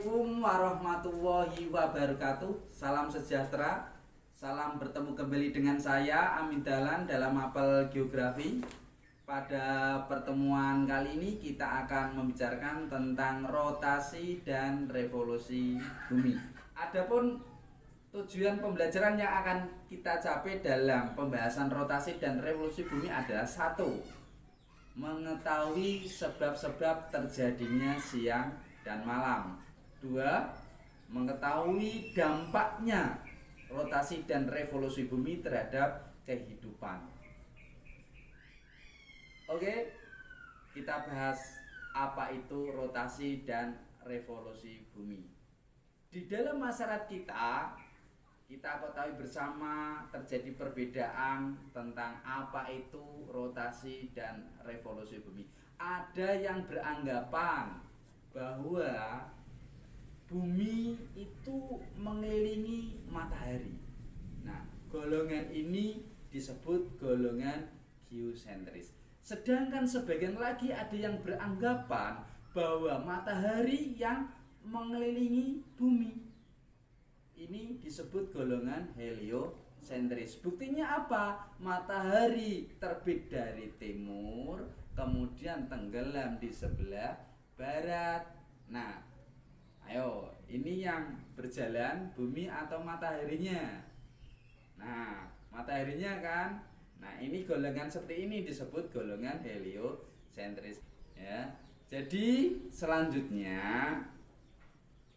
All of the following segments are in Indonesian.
Assalamualaikum warahmatullahi wabarakatuh. Salam sejahtera. Salam bertemu kembali dengan saya Amin Dahlan dalam Apel Geografi. Pada pertemuan kali ini kita akan membicarakan tentang rotasi dan revolusi bumi. Adapun tujuan pembelajaran yang akan kita capai dalam pembahasan rotasi dan revolusi bumi adalah satu, mengetahui sebab-sebab terjadinya siang dan malam. Dua, mengetahui dampaknya rotasi dan revolusi bumi terhadap kehidupan. Oke, kita bahas apa itu rotasi dan revolusi bumi. Di dalam masyarakat kita ketahui bersama terjadi perbedaan tentang apa itu rotasi dan revolusi bumi. Ada yang beranggapan bahwa bumi itu mengelilingi matahari. Nah, golongan ini disebut golongan geosentris. Sedangkan sebagian lagi ada yang beranggapan bahwa matahari yang mengelilingi bumi. Ini disebut golongan heliosentris. Buktinya apa? Matahari terbit dari timur, kemudian tenggelam di sebelah barat. Nah, ayo, ini yang berjalan bumi atau mataharinya? Nah, mataharinya kan. Nah, ini golongan seperti ini disebut golongan heliosentris ya. Jadi, selanjutnya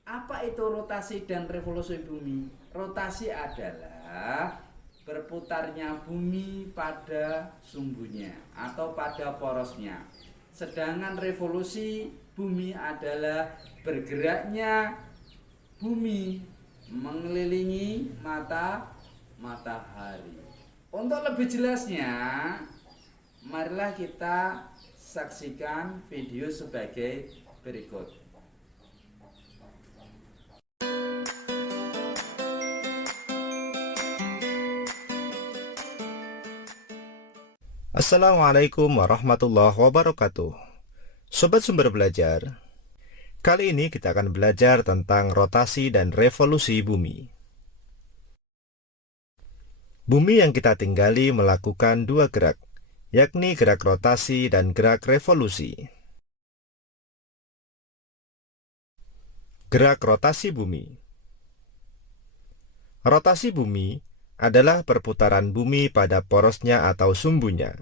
apa itu rotasi dan revolusi bumi? Rotasi adalah berputarnya bumi pada sumbunya atau pada porosnya. Sedangkan revolusi bumi adalah bergeraknya bumi mengelilingi matahari. Untuk lebih jelasnya, marilah kita saksikan video sebagai berikut. Assalamualaikum warahmatullahi wabarakatuh. Sobat Sumber Belajar, kali ini kita akan belajar tentang rotasi dan revolusi bumi. Bumi yang kita tinggali melakukan dua gerak, yakni gerak rotasi dan gerak revolusi. Gerak rotasi bumi. Rotasi bumi adalah perputaran bumi pada porosnya atau sumbunya.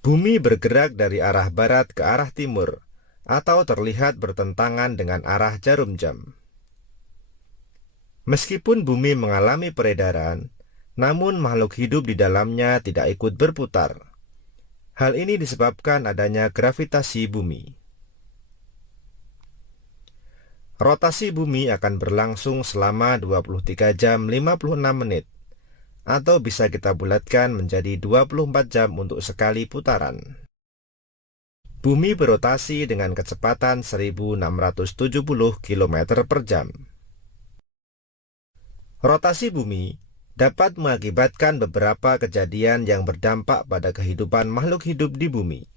Bumi bergerak dari arah barat ke arah timur, atau terlihat bertentangan dengan arah jarum jam. Meskipun bumi mengalami peredaran, namun makhluk hidup di dalamnya tidak ikut berputar. Hal ini disebabkan adanya gravitasi bumi. Rotasi bumi akan berlangsung selama 23 jam 56 menit, atau bisa kita bulatkan menjadi 24 jam untuk sekali putaran. Bumi berotasi dengan kecepatan 1670 km per jam. Rotasi bumi dapat mengakibatkan beberapa kejadian yang berdampak pada kehidupan makhluk hidup di bumi.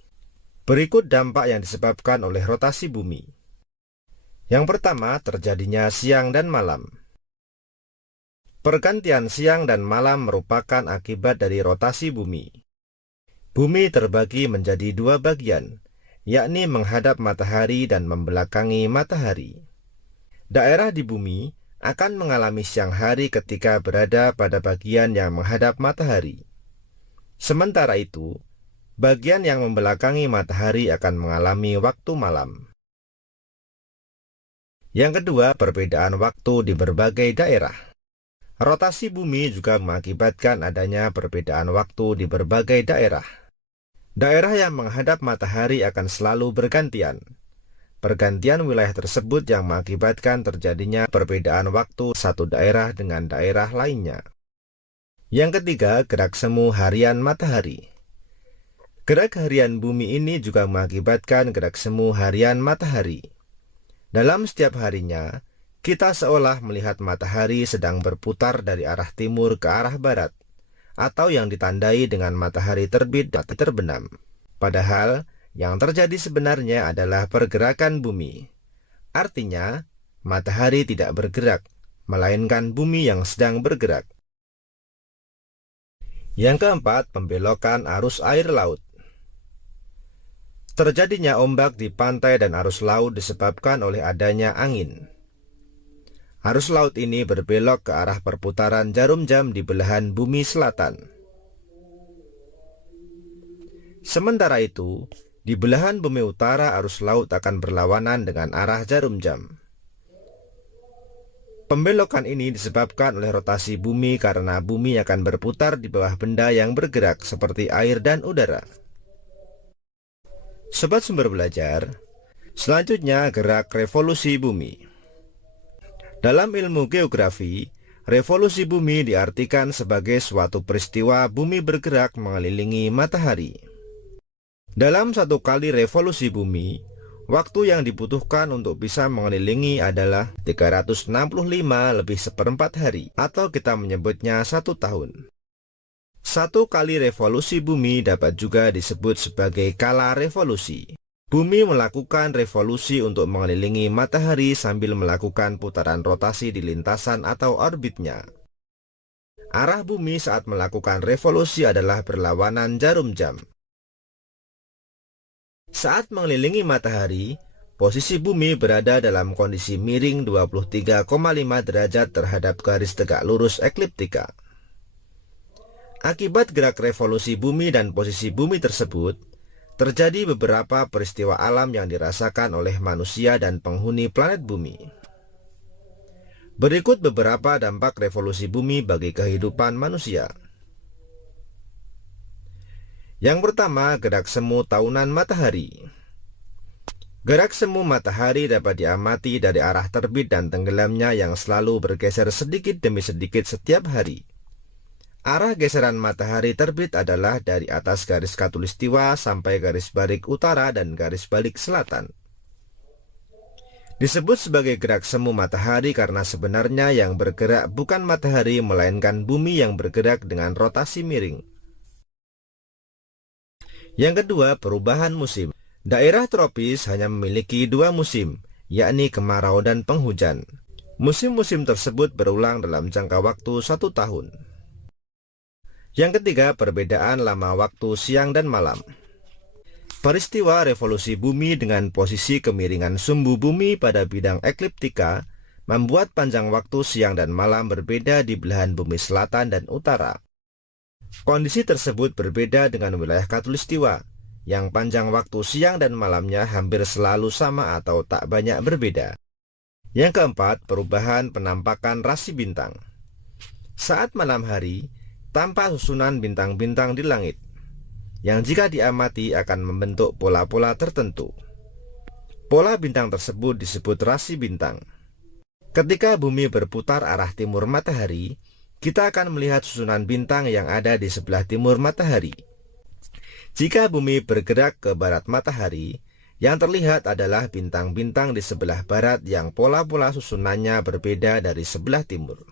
Berikut dampak yang disebabkan oleh rotasi bumi. Yang pertama, terjadinya siang dan malam. Pergantian siang dan malam merupakan akibat dari rotasi bumi. Bumi terbagi menjadi dua bagian, yakni menghadap matahari dan membelakangi matahari. Daerah di bumi akan mengalami siang hari ketika berada pada bagian yang menghadap matahari. Sementara itu, bagian yang membelakangi matahari akan mengalami waktu malam. Yang kedua, perbedaan waktu di berbagai daerah. Rotasi bumi juga mengakibatkan adanya perbedaan waktu di berbagai daerah. Daerah yang menghadap matahari akan selalu bergantian. Pergantian wilayah tersebut yang mengakibatkan terjadinya perbedaan waktu satu daerah dengan daerah lainnya. Yang ketiga, gerak semu harian matahari. Gerak harian bumi ini juga mengakibatkan gerak semu harian matahari. Dalam setiap harinya, kita seolah melihat matahari sedang berputar dari arah timur ke arah barat, atau yang ditandai dengan matahari terbit dan terbenam. Padahal, yang terjadi sebenarnya adalah pergerakan bumi. Artinya, matahari tidak bergerak, melainkan bumi yang sedang bergerak. Yang keempat, pembelokan arus air laut. Terjadinya ombak di pantai dan arus laut disebabkan oleh adanya angin. Arus laut ini berbelok ke arah perputaran jarum jam di belahan bumi selatan. Sementara itu, di belahan bumi utara arus laut akan berlawanan dengan arah jarum jam. Pembelokan ini disebabkan oleh rotasi bumi karena bumi akan berputar di bawah benda yang bergerak seperti air dan udara. Sobat Sumber Belajar, selanjutnya gerak revolusi bumi. Dalam ilmu geografi, revolusi bumi diartikan sebagai suatu peristiwa bumi bergerak mengelilingi matahari. Dalam satu kali revolusi bumi, waktu yang dibutuhkan untuk bisa mengelilingi adalah 365 lebih seperempat hari, atau kita menyebutnya 1 tahun. Satu kali revolusi bumi dapat juga disebut sebagai kala revolusi. Bumi melakukan revolusi untuk mengelilingi matahari sambil melakukan putaran rotasi di lintasan atau orbitnya. Arah bumi saat melakukan revolusi adalah berlawanan jarum jam. Saat mengelilingi matahari, posisi bumi berada dalam kondisi miring 23,5 derajat terhadap garis tegak lurus ekliptika. Akibat gerak revolusi bumi dan posisi bumi tersebut, terjadi beberapa peristiwa alam yang dirasakan oleh manusia dan penghuni planet bumi. Berikut beberapa dampak revolusi bumi bagi kehidupan manusia. Yang pertama, gerak semu tahunan matahari. Gerak semu matahari dapat diamati dari arah terbit dan tenggelamnya yang selalu bergeser sedikit demi sedikit setiap hari. Arah geseran matahari terbit adalah dari atas garis khatulistiwa sampai garis balik utara dan garis balik selatan. Disebut sebagai gerak semu matahari karena sebenarnya yang bergerak bukan matahari melainkan bumi yang bergerak dengan rotasi miring. Yang kedua, perubahan musim. Daerah tropis hanya memiliki 2 musim, yakni kemarau dan penghujan. Musim-musim tersebut berulang dalam jangka waktu 1 tahun. Yang ketiga, perbedaan lama waktu siang dan malam. Peristiwa revolusi bumi dengan posisi kemiringan sumbu bumi pada bidang ekliptika membuat panjang waktu siang dan malam berbeda di belahan bumi selatan dan utara. Kondisi tersebut berbeda dengan wilayah khatulistiwa, yang panjang waktu siang dan malamnya hampir selalu sama atau tak banyak berbeda. Yang keempat, perubahan penampakan rasi bintang. Saat malam hari, tampak susunan bintang-bintang di langit, yang jika diamati akan membentuk pola-pola tertentu. Pola bintang tersebut disebut rasi bintang. Ketika bumi berputar arah timur matahari, kita akan melihat susunan bintang yang ada di sebelah timur matahari. Jika bumi bergerak ke barat matahari, yang terlihat adalah bintang-bintang di sebelah barat yang pola-pola susunannya berbeda dari sebelah timur.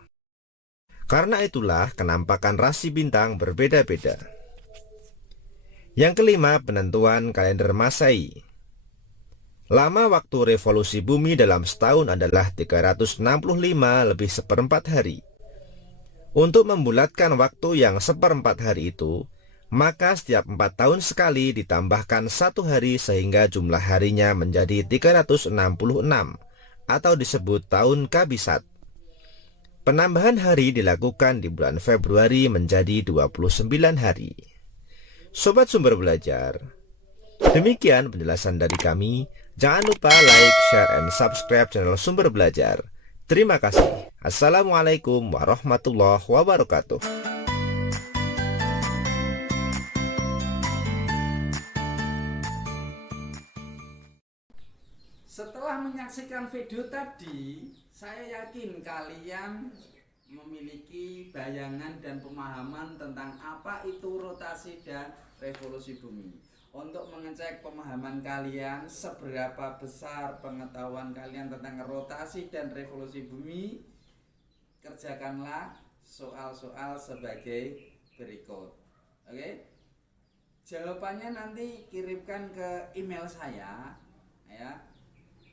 Karena itulah kenampakan rasi bintang berbeda-beda. Yang kelima, penentuan kalender Masehi. Lama waktu revolusi bumi dalam setahun adalah 365 lebih seperempat hari. Untuk membulatkan waktu yang seperempat hari itu, maka setiap 4 tahun sekali ditambahkan 1 hari sehingga jumlah harinya menjadi 366 atau disebut tahun kabisat. Penambahan hari dilakukan di bulan Februari menjadi 29 hari. Sobat Sumber Belajar, demikian penjelasan dari kami. Jangan lupa like, share, and subscribe channel Sumber Belajar. Terima kasih. Assalamualaikum warahmatullahi wabarakatuh. Setelah menyaksikan video tadi, saya yakin kalian memiliki bayangan dan pemahaman tentang apa itu rotasi dan revolusi bumi. Untuk mengecek pemahaman kalian, seberapa besar pengetahuan kalian tentang rotasi dan revolusi bumi, kerjakanlah soal-soal sebagai berikut. Oke? Jawabannya nanti kirimkan ke email saya, ya.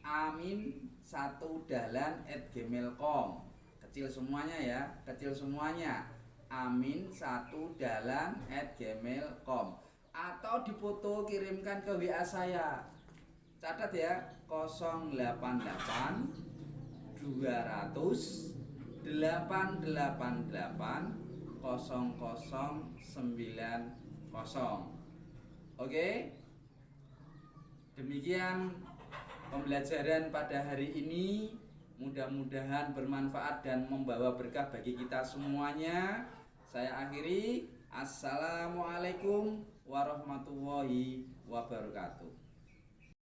Amin amin1dalan@gmail.com. Kecil semuanya ya, kecil semuanya. amin1dalan@gmail.com. Atau dipoto kirimkan ke WA saya. Catat ya, 088 200 888 0090. Oke. Demikian pembelajaran pada hari ini. Mudah-mudahan bermanfaat dan membawa berkah bagi kita semuanya. Saya akhiri. Assalamualaikum warahmatullahi wabarakatuh.